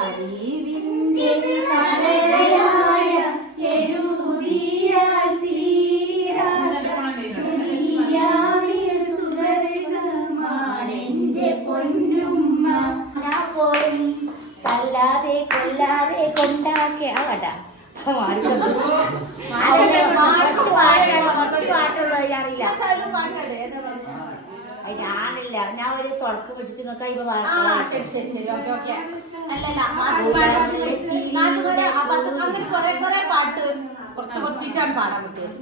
അറിവിന്റെ കടലായ എഴുതിയാൽ തീരാവിയ സുഗരമാണെന്റെ പൊന്നുമ്മ പോയി കൊല്ലാതെ കൊല്ലാതെ കൊണ്ടാക്കി ആവട്ട ഞാനില്ല ഞാൻ ഒരു തുടക്കം പിടിച്ചിട്ട് നിങ്ങൾക്ക് കൊറേ പാട്ട് കുറച്ചാണ് പാടാൻ പറ്റിയത്.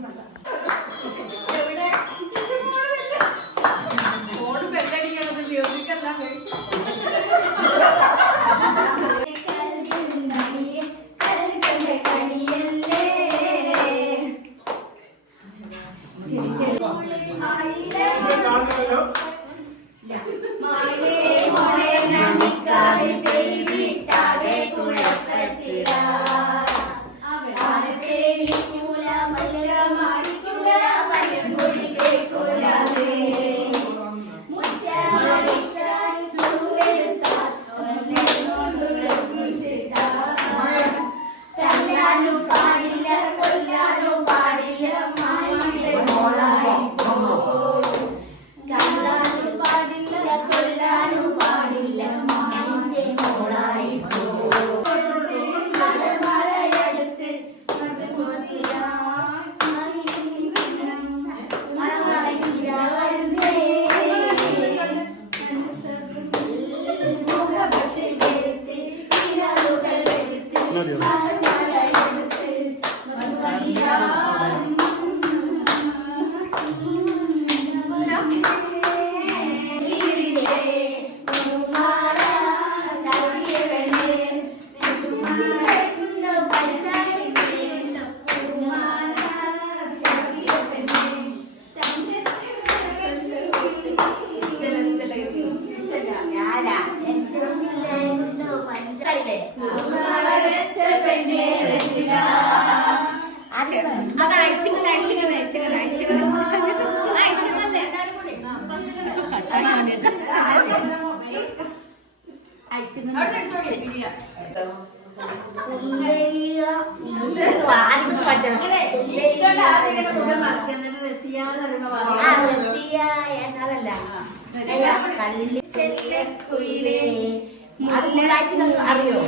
അറിയോ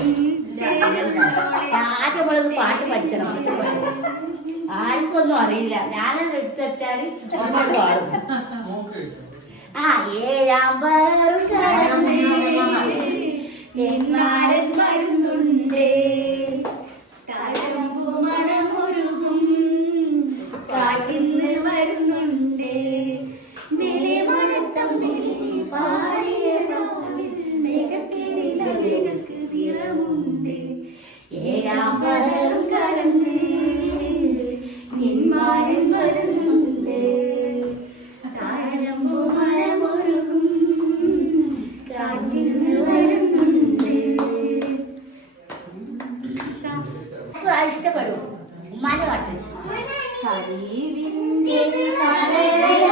ആദ്യം നമ്മളത് പാട്ട് പഠിച്ചണം. ആർക്കൊന്നും അറിയില്ല. ഞാനത് എടുത്തു വെച്ചാല് ഒന്നും പാടും. ഏഴാം എന്നാരൻ മരുന്നുണ്ട് തഴമ്പു മണമൊരുകും കാറ്റിന്ന് വരുന്നുണ്ട് മെലിമരത്തമ്മിളി പാടിയ മേഘത്തിനില്ല മേഘക്ക് നിറമുണ്ട് ഏഴാം പകറും കടന്ന് നിന്മാരൻ വരുന്നുണ്ട് തഴമ്പു മണമൊരുകും കാറ്റിന്ന് വരുന്നുണ്ട്. ഇഷ്ടപ്പെടും ഉമ്മാന്റെ പാട്ട്. അറിവിന്റെ കടലായ